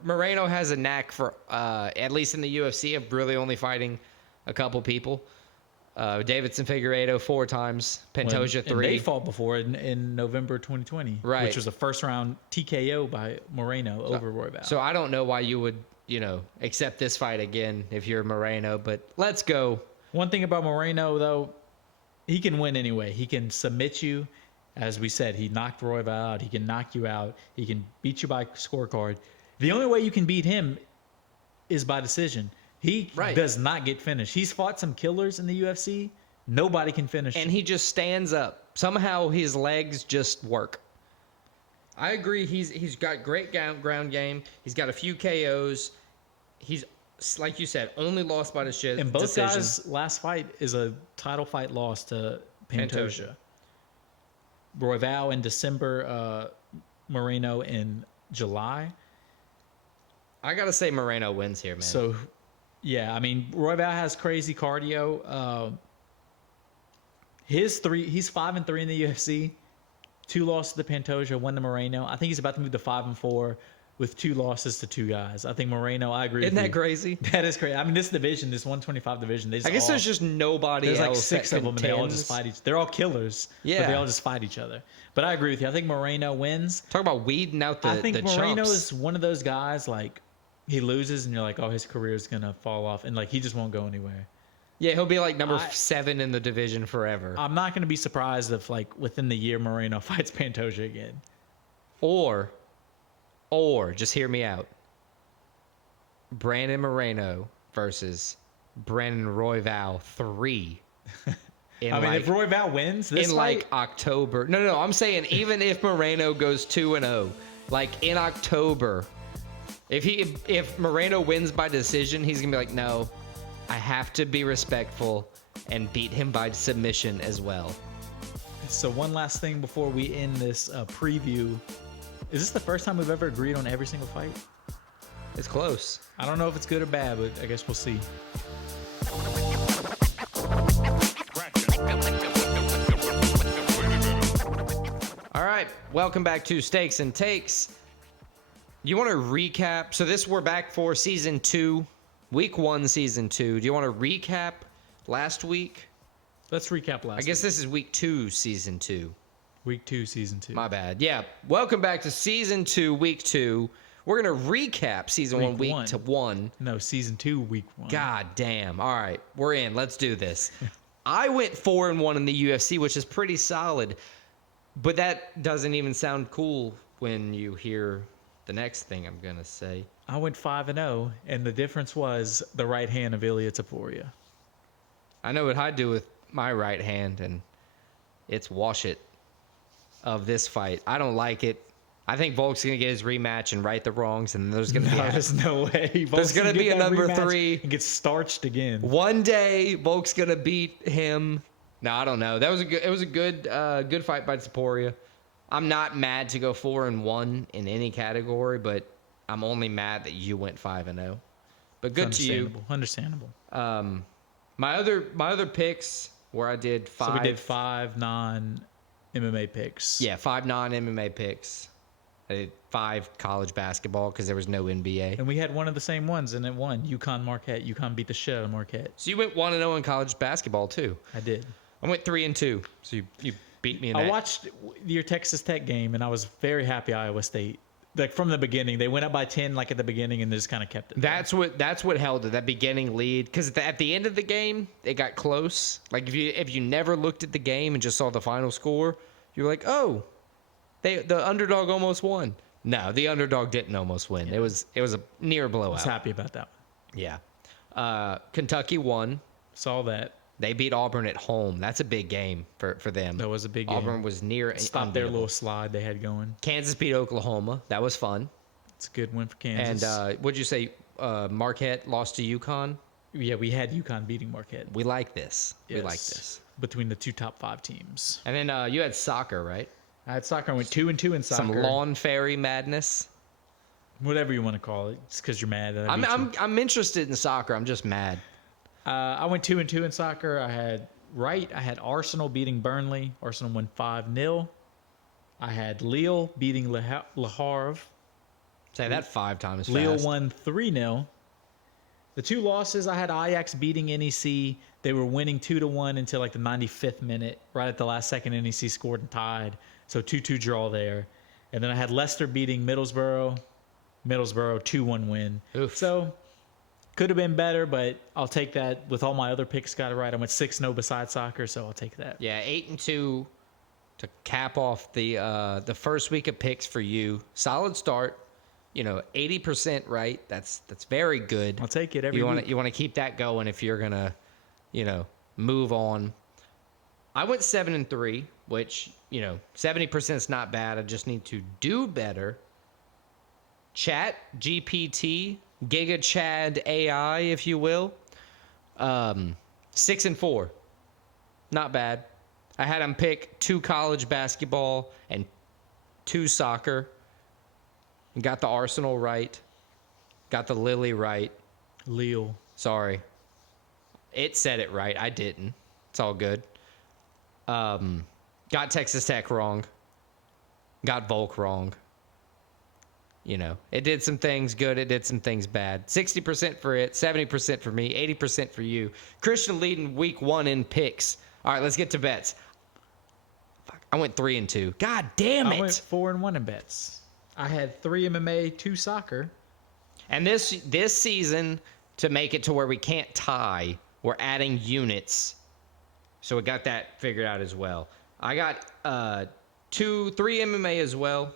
Moreno has a knack for, at least in the UFC, of really only fighting a couple people. Davidson Figueiredo 4 times, Pantoja 3. And they fought before in November 2020, right? Which was a first round TKO by Moreno over Royval. So I don't know why you would, accept this fight again if you're Moreno, but let's go. One thing about Moreno, though, he can win anyway. He can submit you. As we said, he knocked Royval out. He can knock you out. He can beat you by scorecard. The only way you can beat him is by decision. He does not get finished. He's fought some killers in the UFC. Nobody can finish him. And he just stands up. Somehow his legs just work. I agree. He's got great ground game. He's got a few KOs. He's, like you said, only lost by decision. And both guys' last fight is a title fight loss to Pantoja. Royval in December, Moreno in July. I got to say Moreno wins here, man. So, yeah, I mean, Royval has crazy cardio. He's 5-3 in the UFC. 2 losses to Pantoja, 1 to Moreno. I think he's about to move to 5-4 with 2 losses to 2 guys. I think Moreno, I agree with you. Isn't that crazy? That is crazy. I mean, this division, this 125 division, I guess there's just nobody else. There's like 6 of them, and they all contends. just fight each. They're all killers, Yeah. but they all just fight each other. But I agree with you. I think Moreno wins. Talk about weeding out the I think Moreno chumps. is one of those guys, like, he loses and you're like, oh, his career is going to fall off. And, like, he just won't go anywhere. Yeah, he'll be like number 7 in the division forever. I'm not going to be surprised if, like, within the year Moreno fights Pantoja again. Or, just hear me out. Brandon Moreno versus Brandon Royval 3. If Royval wins this in fight, like October. No, I'm saying even if Moreno goes 2-0, like in October, if Moreno wins by decision, he's gonna be like, no, I have to be respectful and beat him by submission as well. So one last thing before we end this preview. Is this the first time we've ever agreed on every single fight? It's close. I don't know if it's good or bad, but I guess we'll see. All right, welcome back to Stakes and Takes. You want to recap? So we're back for season 2, week 1, season 2. Do you want to recap last week? Let's recap last I guess this is week 2, season 2. Week 2, season 2. My bad. Yeah. Welcome back to season 2, week 2. We're going to recap season 1, week 1. No, season 2, week 1. God damn. All right. We're in. Let's do this. I went 4-1 in the UFC, which is pretty solid. But that doesn't even sound cool when you hear the next thing I'm going to say. I went 5-0, and the difference was the right hand of Ilia Topuria. I know what I do with my right hand, and it's wash it of this fight. I don't like it. I think Volk's going to get his rematch and right the wrongs, and there's going to there's no way. There's going to be a number 3. And get starched again. One day, Volk's going to beat him. No, I don't know. It was a good fight by Topuria. I'm not mad to go 4-1 in any category, but I'm only mad that you went 5-0. But good to you. Understandable. My other picks where I did 5. So we did 5 non-MMA picks. Yeah, 5 non-MMA picks. I did 5 college basketball because there was no NBA. And we had one of the same ones, and it won. UConn Marquette. UConn beat the shit out of Marquette. So you went 1-0 in college basketball too. I did. I went 3-2. So you beat me in that. I watched your Texas Tech game, and I was very happy Iowa State. Like from the beginning, they went up by 10 like at the beginning, and they just kind of kept it. That's what held it, that beginning lead. Because at the end of the game, it got close. Like if you never looked at the game and just saw the final score, you're like, oh, the underdog almost won. No, the underdog didn't almost win. Yeah. It was a near blowout. I was happy about that one. Yeah. Kentucky won. Saw that. They beat Auburn at home. That's a big game for them. That was a big game. Auburn was near. Stopped their little slide they had going. Kansas beat Oklahoma. That was fun. It's a good win for Kansas. And what'd you say? Marquette lost to UConn. Yeah, we had UConn beating Marquette. We like this. Yes. We like this. Between the 2 top 5 teams. And then you had soccer, right? I had soccer. I went 2-2 in soccer. Some lawn fairy madness. Whatever you want to call it. It's because you're mad. That I beat you. I'm interested in soccer. I'm just mad. I went 2-2 in soccer. I had Arsenal beating Burnley. Arsenal won 5-0. I had Lille beating Le Havre. Say that 5 times fast. Lille won 3-0. The 2 losses, I had Ajax beating NEC. They were winning 2-1 until like the 95th minute. Right at the last second, NEC scored and tied. So 2-2 draw there. And then I had Leicester beating Middlesbrough. Middlesbrough 2-1 win. Oof. So could have been better, but I'll take that. With all my other picks got it right. I went 6-0 besides soccer, so I'll take that. Yeah, 8-2 to cap off the first week of picks for you. Solid start. 80% right. That's very good. I'll take it every week. You want to keep that going if you're gonna, move on. I went 7-3, which 70% is not bad. I just need to do better. Chat GPT, Giga Chad AI, if you will. 6-4, not bad. I had him pick 2 college basketball and 2 soccer. Got the Arsenal right. Got the Lily right. Lille. Sorry. It said it right. I didn't. It's all good. Got Texas Tech wrong. Got Volk wrong. It did some things good. It did some things bad. 60% for it. 70% for me. 80% for you. Christian leading week 1 in picks. All right, let's get to bets. Fuck, I went 3-2. God damn it. I went 4-1 in bets. I had 3 MMA, 2 soccer. And this season, to make it to where we can't tie, we're adding units. So we got that figured out as well. I got 3 MMA as well.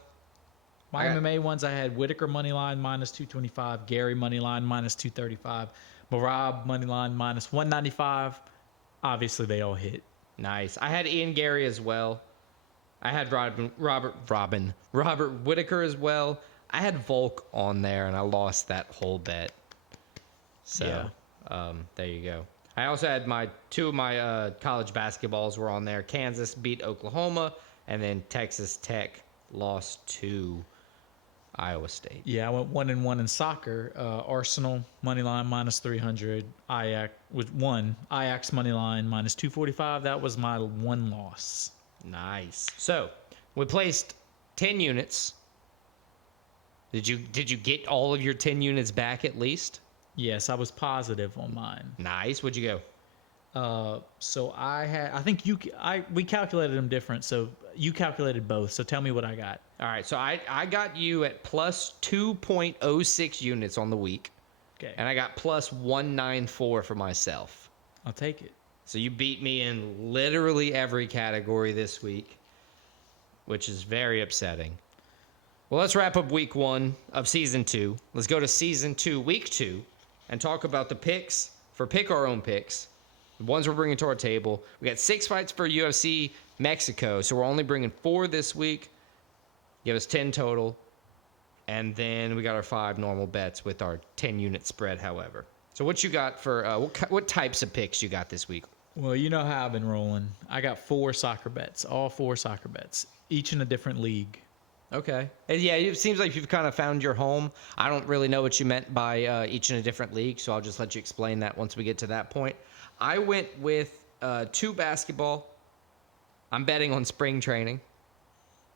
My MMA ones, I had Whitaker moneyline -225, Gary moneyline -235, Marab moneyline -195. Obviously, they all hit. Nice. I had Ian Gary as well. I had Robert Whitaker as well. I had Volk on there, and I lost that whole bet. So, there you go. I also had 2 of my college basketballs were on there. Kansas beat Oklahoma, and then Texas Tech lost to Iowa State. Yeah, I went 1-1 in soccer. Arsenal moneyline -300. Ajax with 1. Ajax moneyline -245. That was my 1 loss. Nice. So we placed 10 units. Did you get all of your 10 units back at least? Yes, I was positive on mine. Nice. What'd you go? So I think we calculated them different. So you calculated both. So tell me what I got. All right. So I got you at plus 2.06 units on the week. Okay. And I got plus 194 for myself. I'll take it. So you beat me in literally every category this week, which is very upsetting. Well, let's wrap up week 1 of season 2. Let's go to season 2, week 2, and talk about the picks for Pick Our Own Picks. The ones we're bringing to our table. We got 6 fights for UFC Mexico, so we're only bringing 4 this week. Give us 10 total. And then we got our 5 normal bets with our 10-unit spread, however. So what you got for what types of picks you got this week? Well, you know how I've been rolling. I got 4 soccer bets, all 4 soccer bets, each in a different league. Okay. And yeah, it seems like you've kind of found your home. I don't really know what you meant by each in a different league, so I'll just let you explain that once we get to that point. I went with 2 basketball. I'm betting on spring training.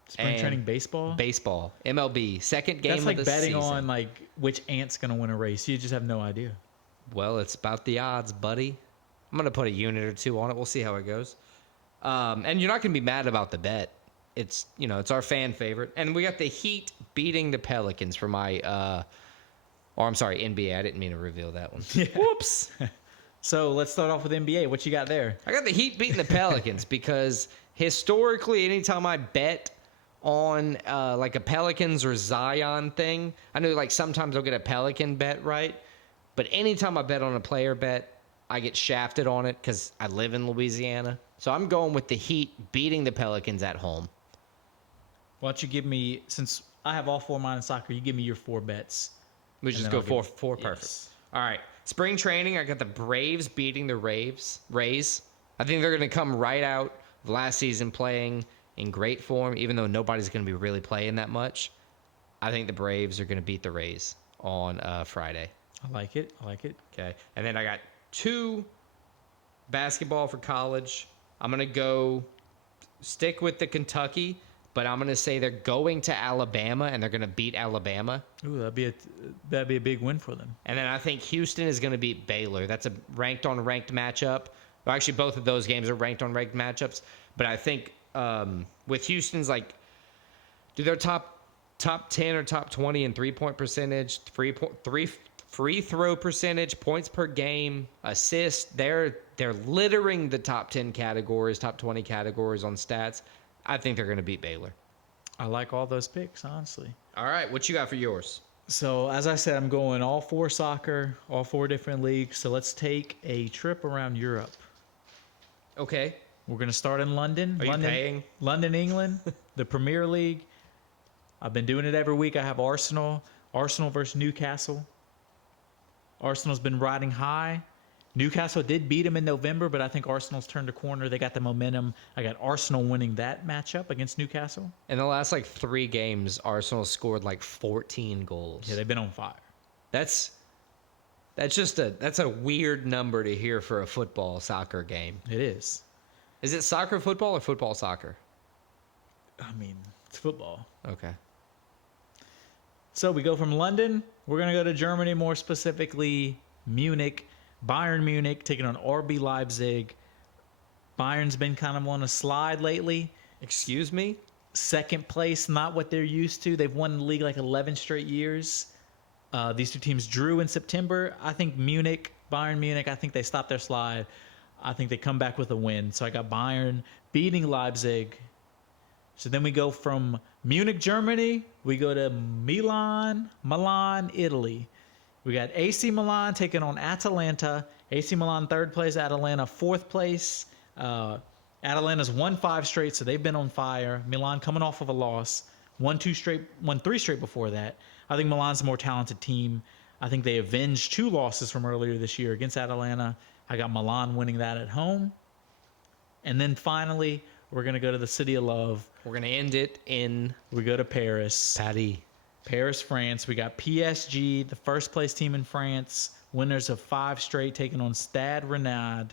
Spring And training baseball? Baseball. MLB. Second game That's like of the betting season. on like which ant's going to win a race. You just have no idea. Well, it's about the odds, buddy. I'm going to put a unit or two on it. We'll see how it goes. And you're not going to be mad about the bet. It's, it's our fan favorite. And we got the Heat beating the Pelicans for my, I'm sorry, NBA. I didn't mean to reveal that one. Yeah. Whoops. So let's start off with NBA. What you got there? I got the Heat beating the Pelicans because historically, anytime I bet on like a Pelicans or Zion thing, I know like sometimes I'll get a Pelican bet right, but anytime I bet on a player bet, I get shafted on it because I live in Louisiana. So I'm going with the Heat beating the Pelicans at home. Why don't you give me, since I have all four of mine in soccer, you give me your 4 bets. We just go I'll four perfect. Yes. All right. Spring training, I got the Braves beating the Rays. I think they're going to come right out of last season playing in great form, even though nobody's going to be really playing that much. I think the Braves are going to beat the Rays on Friday. I like it. Okay. And then I got 2 basketball for college. I'm going to go stick with the Kentucky, but I'm going to say they're going to Alabama and they're going to beat Alabama. Ooh, that'd be a big win for them. And then I think Houston is going to beat Baylor. That's a ranked on ranked matchup. Well, actually, both of those games are ranked on ranked matchups. But I think with Houston's do their top 10 or top 20 in 3-point percentage, free throw percentage, points per game, assists. They're littering the top 10 categories, top 20 categories on stats. I think they're going to beat Baylor. I like all those picks, honestly. All right, what you got for yours? So, as I said, I'm going all 4 soccer, all 4 different leagues. So, let's take a trip around Europe. Okay. We're going to start in London. Are you paying? London, England, the Premier League. I've been doing it every week. I have Arsenal versus Newcastle. Arsenal's been riding high. Newcastle did beat them in November, but I think Arsenal's turned a corner. They got the momentum. I got Arsenal winning that matchup against Newcastle. In the last 3 games, Arsenal scored 14 goals. Yeah, they've been on fire. That's a weird number to hear for a soccer game. It is. Is it soccer football or football soccer? I mean, it's football. Okay. So we go from London. We're going to go to Germany, more specifically Munich. Bayern Munich taking on RB Leipzig. Bayern's been kind of on a slide lately. Excuse me? Second place, not what they're used to. They've won the league 11 straight years. These 2 teams drew in September. I think Bayern Munich, I think they stopped their slide. I think they come back with a win. So I got Bayern beating Leipzig. So then we go from Munich, Germany. We go to Milan, Italy. We got AC Milan taking on Atalanta. AC Milan 3rd place, Atalanta 4th place. Atalanta's won 5 straight, so they've been on fire. Milan coming off of a loss. Won 3 straight before that. I think Milan's a more talented team. I think they avenged 2 losses from earlier this year against Atalanta. I got Milan winning that at home. And then finally, we're going to go to the City of Love. We're going to end it in... We go to Paris. Paris, France. We got PSG, the 1st place team in France. Winners of 5 straight taking on Stade Rennais.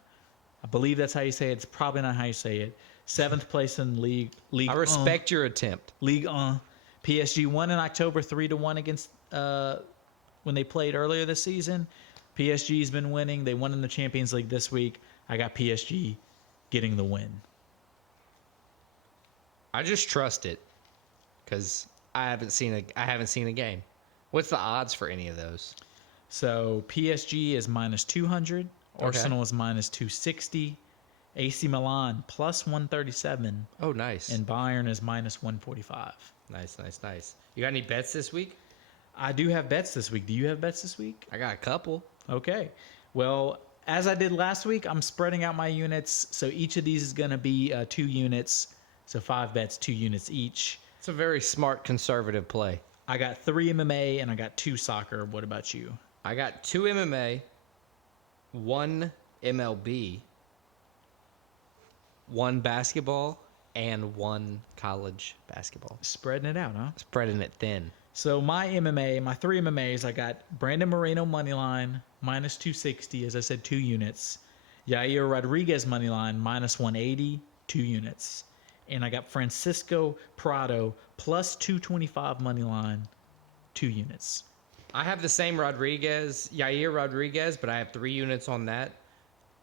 I believe that's how you say it. It's probably not how you say it. 7th place in League I respect your attempt. Ligue 1. PSG won in October 3-1 against when they played earlier this season. PSG's been winning. They won in the Champions League this week. I got PSG getting the win. I just trust it because I haven't seen a game. What's the odds for any of those? So PSG is -200. Arsenal is -260. AC Milan +137. Oh, nice. And Bayern is -145. Nice. You got any bets this week? I do have bets this week. Do you have bets this week? I got a couple. Okay. Well, as I did last week, I'm spreading out my units. So each of these is going to be 2 units. So 5 bets, 2 units each. It's a very smart conservative play. I got 3 MMA and I got 2 soccer. What about you? I got 2 MMA, 1 MLB, 1 basketball, and 1 college basketball. Spreading it out, huh? Spreading it thin. So my MMA, my 3 MMAs, I got Brandon Moreno moneyline -260, as I said, 2 units. Yair Rodriguez moneyline -180, 2 units. And I got Francisco Prado plus 225 money line, 2 units. I have the same Yair Rodriguez, but I have 3 units on that.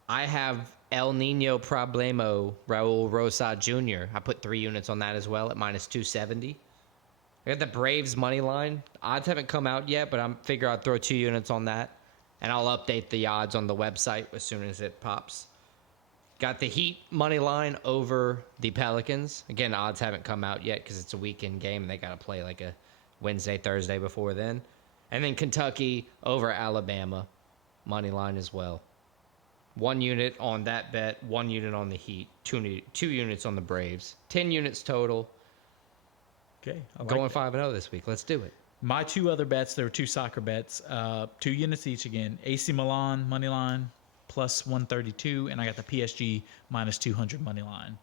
I have El Nino Problemo, Raul Rosas Jr. I put 3 units on that as well at minus 270. I got the Braves money line. Odds haven't come out yet, but I'm figure I'll throw 2 units on that. And I'll update the odds on the website as soon as it pops. Got the Heat money line over the Pelicans. Again, odds haven't come out yet because it's a weekend game and they got to play like a Wednesday, Thursday before then. And then Kentucky over Alabama money line as well. 1 unit on that bet, 1 unit on the Heat, 2 units on the Braves. 10 units total. Okay. Going 5-0 this week. Let's do it. My 2 other bets, there were 2 soccer bets, 2 units each again. AC Milan money line plus 132, and I got the PSG minus 200 money line.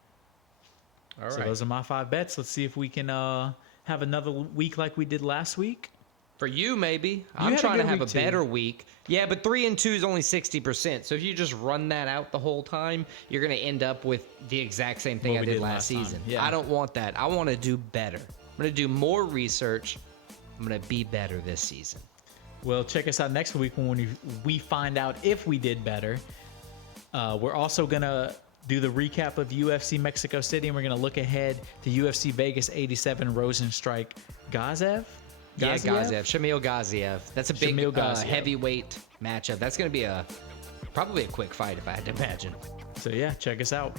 All right. So those are my 5 bets. Let's see if we can have another week like we did last week. For you, maybe. I'm trying to have a better week. Yeah, but 3 and 2 is only 60%. So if you just run that out the whole time, you're going to end up with the exact same thing I did last season. Yeah. I don't want that. I want to do better. I'm going to do more research. I'm going to be better this season. Well, check us out next week when we find out if we did better. We're also going to do the recap of UFC Mexico City, and we're going to look ahead to UFC Vegas 87 Rosenstrike Gazev. Yeah, Gaziev. Shamil Gaziev. That's a big heavyweight matchup. That's going to be probably a quick fight if I had to imagine. So, yeah, check us out.